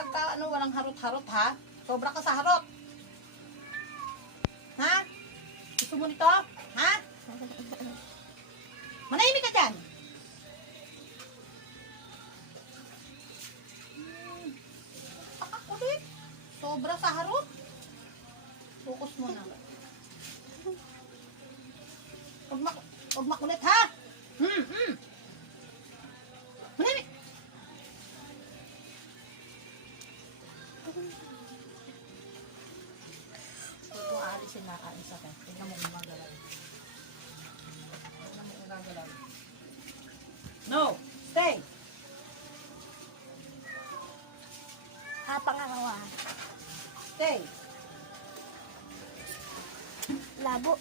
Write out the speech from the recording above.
pagka ano, walang harot-harot ha. Sobra ka sa harot. Ha? Gusto mo nito? Ha? Manahimik ka dyan. Pakakulit. Sobra sa harot. Focus mo na. Huwag makulit ha. Manahimik. Huwag mo aalisin na aalis ako. Tignan mo kung magalaw. Tignan mo kung gagalaw. No! Stay! Pangalawa. Stay! Labo.